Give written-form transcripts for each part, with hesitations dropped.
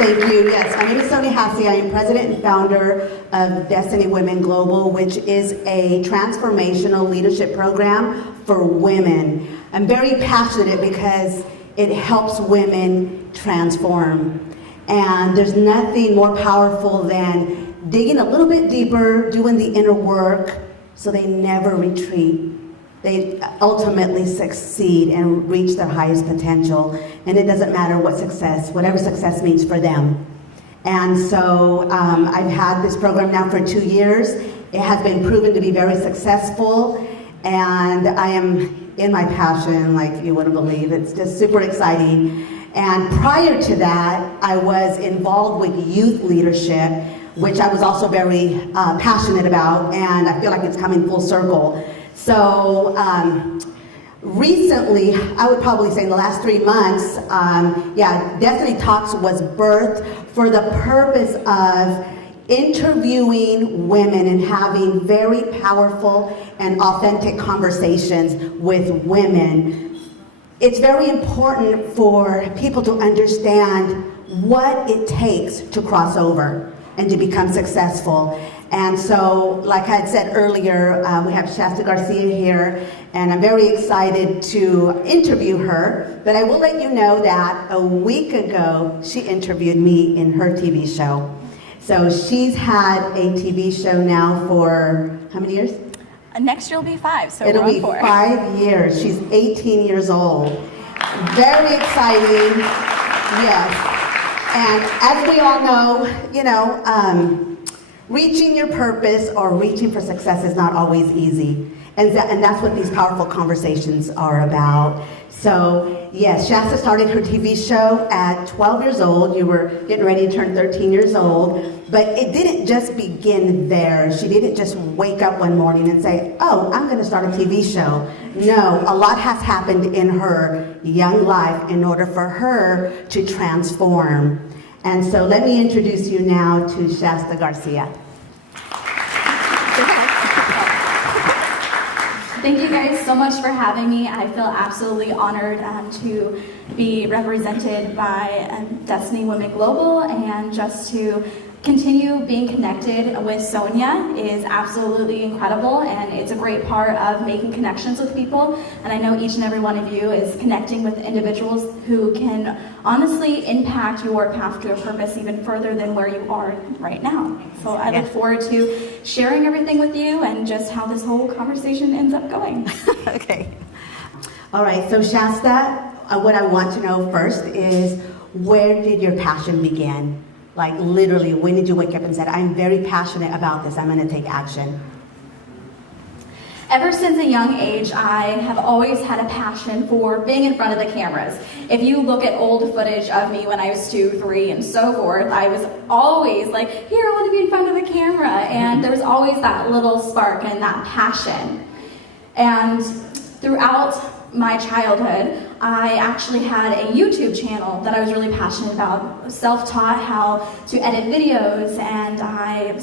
Thank you. Yes, my name is Garcia. I am president and founder of Destiny Women Global, which is a transformational leadership program for women. I'm very passionate because it helps women transform. And there's nothing more powerful than digging a little bit deeper, doing the inner work, so they never retreat. They ultimately succeed and reach their highest potential. And it doesn't matter whatever success means for them. And so I've had this program now for 2 years. It has been proven to be very successful. And I am in my passion like you wouldn't believe. It's just super exciting. And prior to that, I was involved with youth leadership, which I was also very passionate about. And I feel like it's coming full circle. So recently, I would probably say in the last 3 months, Destiny Talks was birthed for the purpose of interviewing women and having very powerful and authentic conversations with women. It's very important for people to understand what it takes to cross over and to become successful. And so, like I had said earlier, we have Shasta Garcia here, and I'm very excited to interview her. But I will let you know that a week ago, she interviewed me in her TV show. So she's had a TV show now for how many years? Next year will be 5, so it'll we're on be 4. 5 years. She's 18 years old. Very exciting, yes. And as we all know, reaching your purpose or reaching for success is not always easy. And that's what these powerful conversations are about. So, yes, Shasta started her TV show at 12 years old. You were getting ready to turn 13 years old. But it didn't just begin there. She didn't just wake up one morning and say, oh, I'm going to start a TV show. No, a lot has happened in her young life in order for her to transform. And so let me introduce you now to Shasta Garcia. Thank you guys so much for having me. I feel absolutely honored to be represented by Destiny Women Global, and just to continue being connected with Sonia is absolutely incredible, and it's a great part of making connections with people. And I know each and every one of you is connecting with individuals who can honestly impact your path to a purpose even further than where you are right now. So I look forward to sharing everything with you and just how this whole conversation ends up going. Okay. All right, so Shasta, what I want to know first is, where did your passion begin? Like literally, when did you wake up and said, I'm very passionate about this, I'm going to take action? Ever since a young age, I have always had a passion for being in front of the cameras. If you look at old footage of me when I was 2, 3, and so forth, I was always like, here, I want to be in front of the camera. And there was always that little spark and that passion. And throughout my childhood, I actually had a YouTube channel that I was really passionate about. Self-taught how to edit videos, and I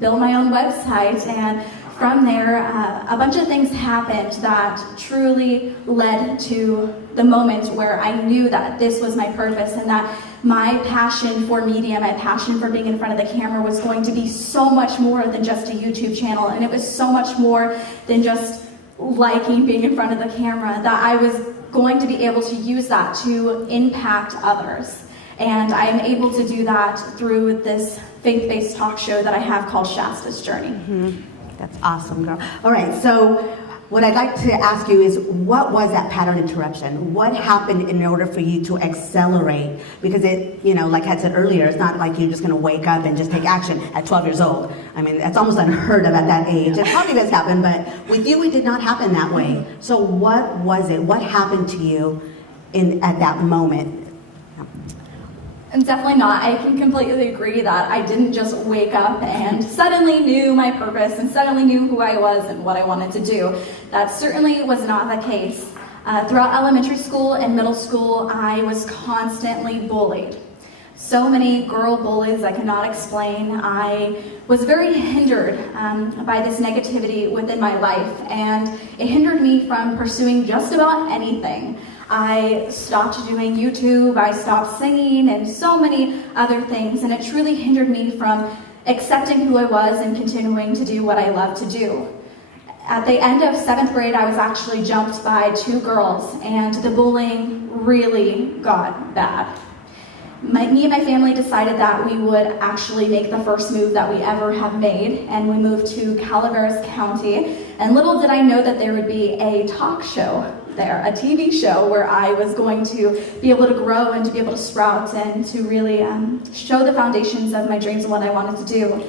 built my own website, and from there a bunch of things happened that truly led to the moment where I knew that this was my purpose, and that my passion for media, my passion for being in front of the camera was going to be so much more than just a YouTube channel, and it was so much more than just liking being in front of the camera, that I was going to be able to use that to impact others. And I am able to do that through this faith-based talk show that I have called Shasta's Journey. Mm-hmm. That's awesome, girl. All right, so what I'd like to ask you is, what was that pattern interruption? What happened in order for you to accelerate? Because it, like I said earlier, it's not like you're just going to wake up and just take action at 12 years old. I mean, that's almost unheard of at that age. It probably does happen, but with you, it did not happen that way. So what was it? What happened to you at that moment? And definitely not. I can completely agree that I didn't just wake up and suddenly knew my purpose and suddenly knew who I was and what I wanted to do. That certainly was not the case. Throughout elementary school and middle school, I was constantly bullied. So many girl bullies I cannot explain. I was very hindered by this negativity within my life, and it hindered me from pursuing just about anything. I stopped doing YouTube, I stopped singing, and so many other things, and it truly hindered me from accepting who I was and continuing to do what I love to do. At the end of 7th grade, I was actually jumped by 2 girls, and the bullying really got bad. Me and my family decided that we would actually make the first move that we ever have made, and we moved to Calaveras County. And little did I know that there would be a talk show there, a TV show where I was going to be able to grow and to be able to sprout and to really show the foundations of my dreams and what I wanted to do.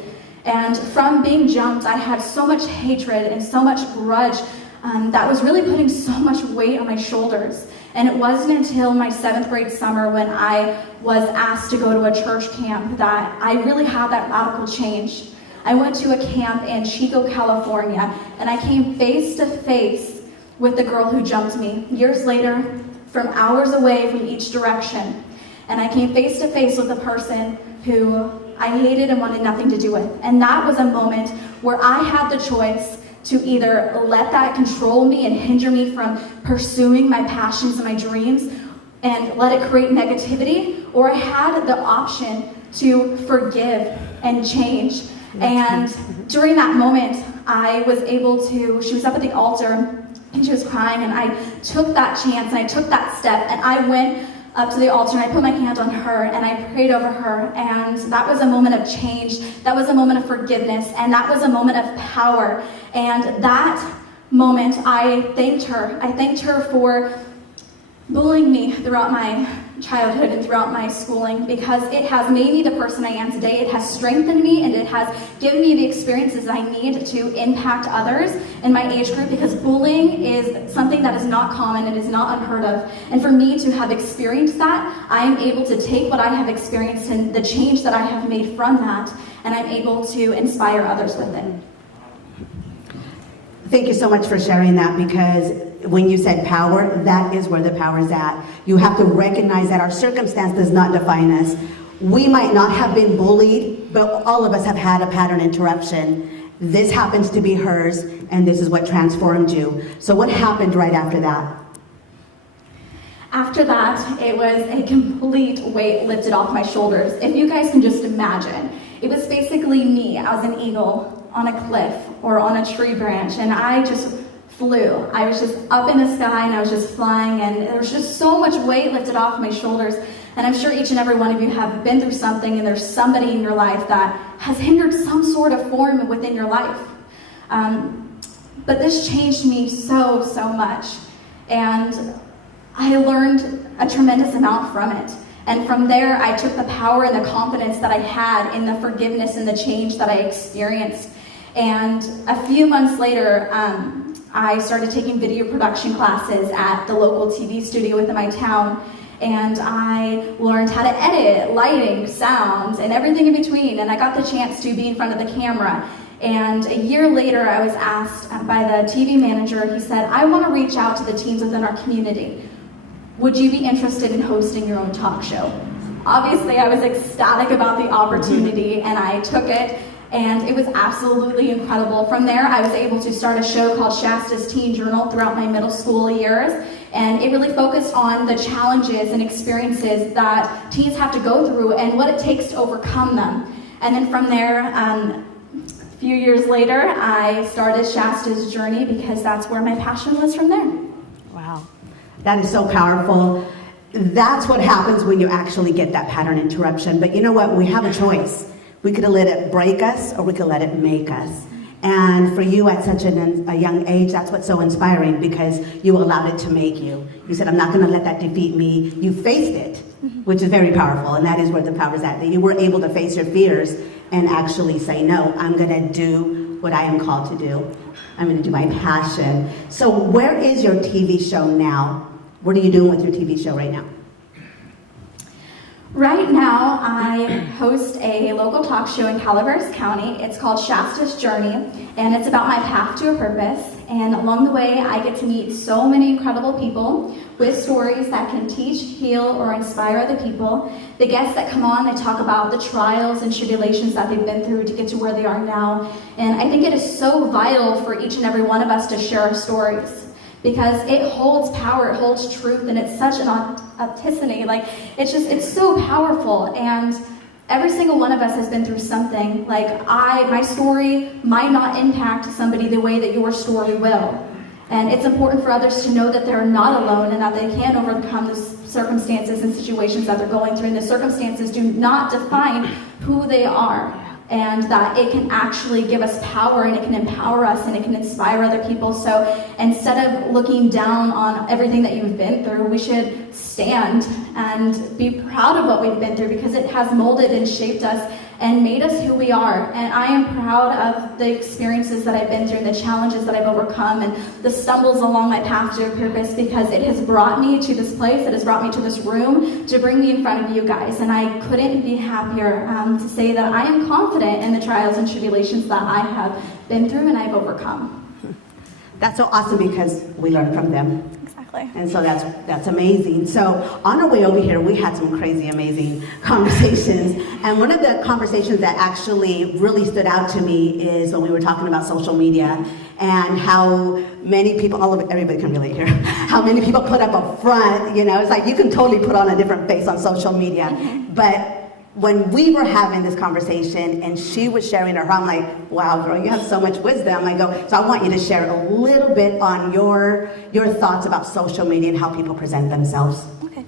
And from being jumped, I had so much hatred and so much grudge that was really putting so much weight on my shoulders. And it wasn't until my 7th grade summer when I was asked to go to a church camp that I really had that radical change. I went to a camp in Chico, California, and I came face to face with the girl who jumped me years later from hours away from each direction. And I came face to face with a person who I hated and wanted nothing to do with. And that was a moment where I had the choice to either let that control me and hinder me from pursuing my passions and my dreams and let it create negativity, or I had the option to forgive and change. And during that moment, I was able to, she was up at the altar and she was crying, and I took that chance and I took that step and I went up to the altar and I put my hand on her and I prayed over her, and that was a moment of change, that was a moment of forgiveness, and that was a moment of power. And that moment, I thanked her for bullying me throughout my childhood and throughout my schooling, because it has made me the person I am today. It has strengthened me, and it has given me the experiences I need to impact others in my age group, because bullying is something that is not common, it is not unheard of. And for me to have experienced that, I am able to take what I have experienced and the change that I have made from that, and I'm able to inspire others with it. Thank you so much for sharing that, because when you said power, that is where the power is at. You have to recognize that our circumstance does not define us. We might not have been bullied, but all of us have had a pattern interruption. This happens to be hers, and this is what transformed you. So what happened right after that? After that, it was a complete weight lifted off my shoulders. If you guys can just imagine, it was basically me as an eagle on a cliff or on a tree branch, and I just flew. I was just up in the sky and I was just flying, and there was just so much weight lifted off my shoulders. And I'm sure each and every one of you have been through something, and there's somebody in your life that has hindered some sort of form within your life. But this changed me so much, and I learned a tremendous amount from it. And from there, I took the power and the confidence that I had in the forgiveness and the change that I experienced. And a few months later, I started taking video production classes at the local TV studio within my town, and I learned how to edit, lighting, sound, and everything in between, and I got the chance to be in front of the camera. And a year later, I was asked by the TV manager, he said, "I want to reach out to the teens within our community. Would you be interested in hosting your own talk show?" Obviously, I was ecstatic about the opportunity, and I took it. And it was absolutely incredible. From there, I was able to start a show called Shasta's Teen Journal throughout my middle school years. And it really focused on the challenges and experiences that teens have to go through and what it takes to overcome them. And then from there, a few years later, I started Shasta's Journey, because that's where my passion was from there. Wow, that is so powerful. That's what happens when you actually get that pattern interruption. But you know what? We have a choice. We could have let it break us, or we could let it make us. And for you at such a young age, that's what's so inspiring, because you allowed it to make you. You said, "I'm not going to let that defeat me." You faced it, which is very powerful, and that is where the power is at. That you were able to face your fears and actually say, "No, I'm going to do what I am called to do. I'm going to do my passion." So where is your TV show now? What are you doing with your TV show right now? Right now, I host a local talk show in Calaveras County. It's called Shasta's Journey, and it's about my path to a purpose. And along the way, I get to meet so many incredible people with stories that can teach, heal, or inspire other people. The guests that come on, they talk about the trials and tribulations that they've been through to get to where they are now. And I think it is so vital for each and every one of us to share our stories, because it holds power, it holds truth, and it's such an authenticity. Like, it's so powerful. And every single one of us has been through something. Like, my story might not impact somebody the way that your story will. And it's important for others to know that they're not alone and that they can overcome the circumstances and situations that they're going through. And the circumstances do not define who they are. And that it can actually give us power, and it can empower us, and it can inspire other people. So instead of looking down on everything that you've been through, we should stand and be proud of what we've been through, because it has molded and shaped us and made us who we are. And I am proud of the experiences that I've been through, and the challenges that I've overcome, and the stumbles along my path to purpose, because it has brought me to this place, it has brought me to this room to bring me in front of you guys. And I couldn't be happier to say that I am confident in the trials and tribulations that I have been through and I've overcome. That's so awesome, because we learn from them. Exactly. And so that's amazing. So on our way over here, we had some crazy, amazing conversations. And one of the conversations that actually really stood out to me is when we were talking about social media and how many people, everybody can relate here, how many people put up a front, it's like you can totally put on a different face on social media. Mm-hmm. But when we were having this conversation and she was sharing her, I'm like, wow, girl, you have so much wisdom. So I want you to share a little bit on your thoughts about social media and how people present themselves. Okay.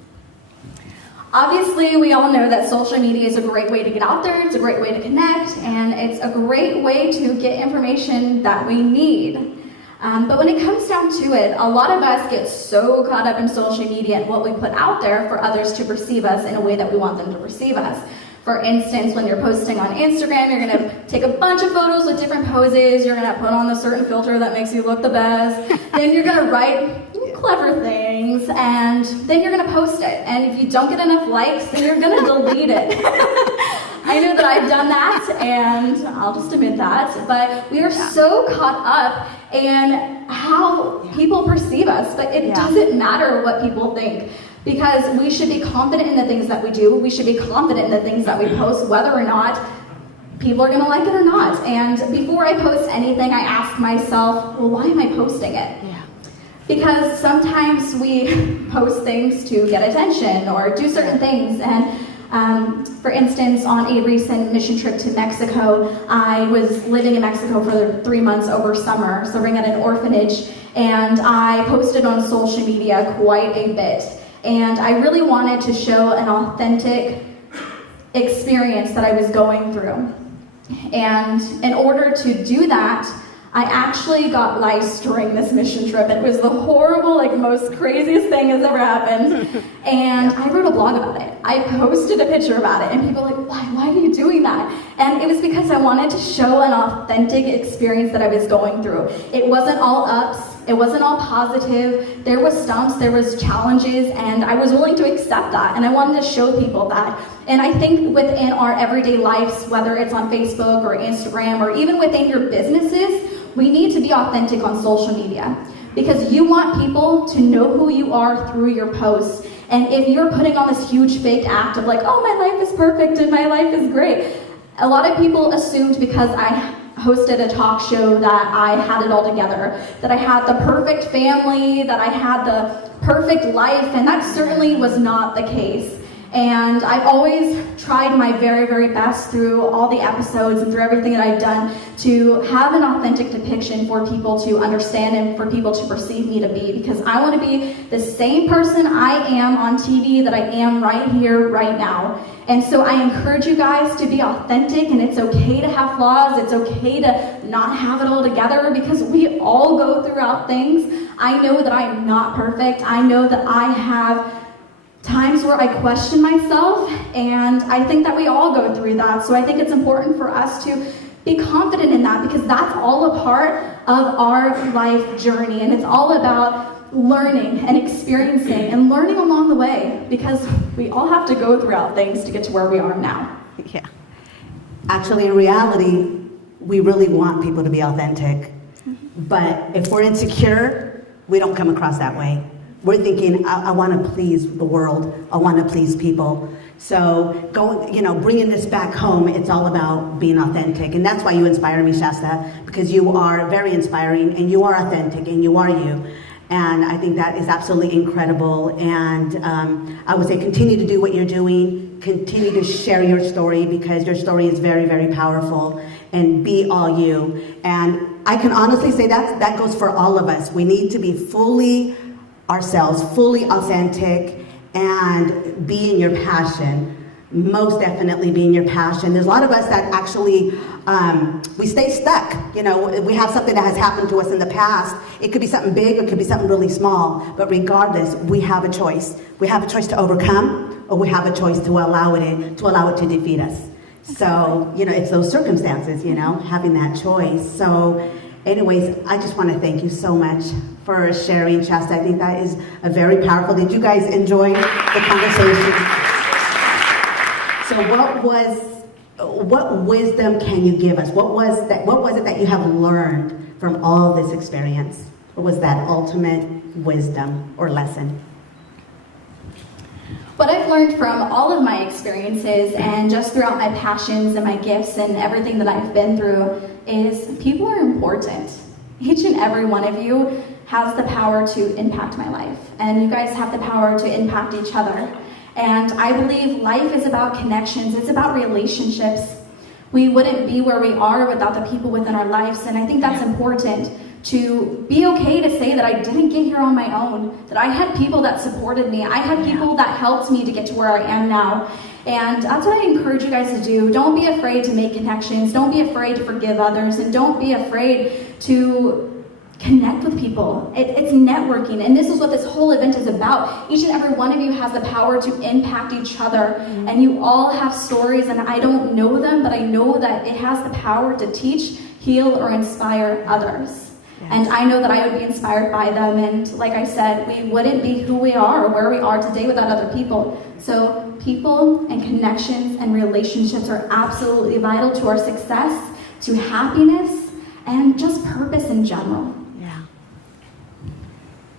Obviously, we all know that social media is a great way to get out there, it's a great way to connect, and it's a great way to get information that we need. But when it comes down to it, a lot of us get so caught up in social media and what we put out there for others to perceive us in a way that we want them to perceive us. For instance, when you're posting on Instagram, you're going to take a bunch of photos with different poses, you're going to put on a certain filter that makes you look the best, then you're going to write clever things, and then you're going to post it. And if you don't get enough likes, then you're going to delete it. I know that I've done that, and I'll just admit that, but we are so caught up in how people perceive us, but it doesn't matter what people think, because we should be confident in the things that we do, we should be confident in the things that we post, whether or not people are going to like it or not. And before I post anything, I ask myself, well, why am I posting it? Because sometimes we post things to get attention or do certain things, and for instance, on a recent mission trip to Mexico, I was living in Mexico for 3 months over summer, serving at an orphanage, and I posted on social media quite a bit. And I really wanted to show an authentic experience that I was going through. And in order to do that, I actually got lice during this mission trip. It was the horrible, most craziest thing that's ever happened. And I wrote a blog about it. I posted a picture about it, and people were like, why are you doing that? And it was because I wanted to show an authentic experience that I was going through. It wasn't all ups, it wasn't all positive. There was stumps, there was challenges, and I was willing to accept that. And I wanted to show people that. And I think within our everyday lives, whether it's on Facebook or Instagram, or even within your businesses, we need to be authentic on social media, because you want people to know who you are through your posts. And if you're putting on this huge fake act of oh, my life is perfect and my life is great, a lot of people assumed because I hosted a talk show that I had it all together, that I had the perfect family, that I had the perfect life, and that certainly was not the case. And I've always tried my very, very best through all the episodes and through everything that I've done to have an authentic depiction for people to understand and for people to perceive me to be, because I want to be the same person I am on TV that I am right here, right now. And so I encourage you guys to be authentic, and it's okay to have flaws, it's okay to not have it all together, because we all go throughout things. I know that I am not perfect. I know that I have times where I question myself, and I think that we all go through that. So I think it's important for us to be confident in that, because that's all a part of our life journey, and it's all about learning and experiencing and learning along the way, because we all have to go throughout things to get to where we are now. Yeah. Actually, in reality, we really want people to be authentic. But if we're insecure, we don't come across that way. We're thinking, I want to please the world. I want to please people. So bringing this back home, it's all about being authentic. And that's why you inspire me, Shasta, because you are very inspiring, and you are authentic, and you are you. And I think that is absolutely incredible. And I would say continue to do what you're doing. Continue to share your story because your story is very, very powerful. And be all you. And I can honestly say that goes for all of us. We need to be fully ourselves, fully authentic, and be in your passion. Most definitely be in your passion. There's a lot of us that actually, we stay stuck. You know, we have something that has happened to us in the past. It could be something big, or it could be something really small. But regardless, we have a choice. We have a choice to overcome, or we have a choice to allow it to defeat us. So, you know, it's those circumstances, you know, having that choice. So, anyways, I just want to thank you so much for sharing, Shasta. I think that is a very powerful. Did you guys enjoy the conversation? So what wisdom can you give us? What was it that you have learned from all this experience? What was that ultimate wisdom or lesson? What I've learned from all of my experiences and just throughout my passions and my gifts and everything that I've been through is people are important. Each and every one of you has the power to impact my life, and you guys have the power to impact each other. And I believe life is about connections. It's about relationships. We wouldn't be where we are without the people within our lives, and I think that's important. To be okay to say that I didn't get here on my own, that I had people that supported me. I had people that helped me to get to where I am now. And that's what I encourage you guys to do. Don't be afraid to make connections. Don't be afraid to forgive others. And don't be afraid to connect with people. It's networking. And this is what this whole event is about. Each and every one of you has the power to impact each other. And you all have stories, and I don't know them, but I know that it has the power to teach, heal, or inspire others. And I know that I would be inspired by them. And like I said, we wouldn't be who we are or where we are today without other people. So people and connections and relationships are absolutely vital to our success, to happiness, and just purpose in general. Yeah.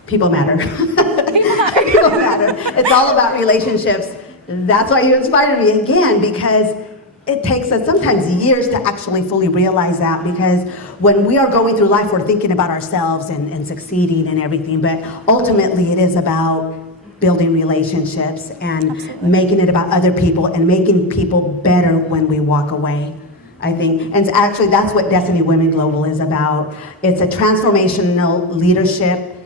People matter. People matter. It's all about relationships. That's why you inspired me again, because it takes us sometimes years to actually fully realize that, because when we are going through life, we're thinking about ourselves and succeeding and everything, but ultimately it is about building relationships and Absolutely. Making it about other people and making people better when we walk away, I think. And actually that's what Destiny Women Global is about. It's a transformational leadership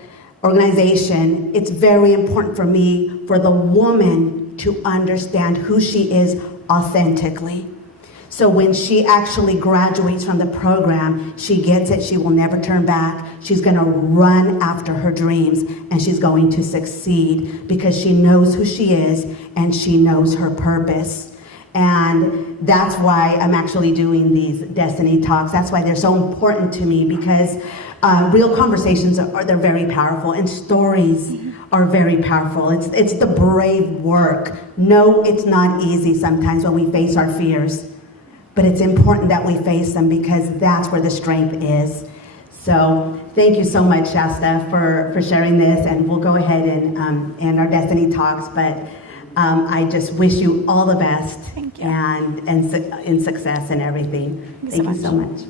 organization. It's very important for me, for the woman to understand who she is authentically. So when she actually graduates from the program, she gets it. She will never turn back. She's going to run after her dreams, and she's going to succeed because she knows who she is and she knows her purpose. And that's why I'm actually doing these Destiny Talks. That's why they're so important to me, because real conversations they're very powerful, and stories are very powerful. It's the brave work. No, it's not easy sometimes when we face our fears, but it's important that we face them because that's where the strength is. So thank you so much, Shasta, for sharing this, and we'll go ahead and end our Destiny Talks, but I just wish you all the best. Thank you. And in success and everything. Thank you so much.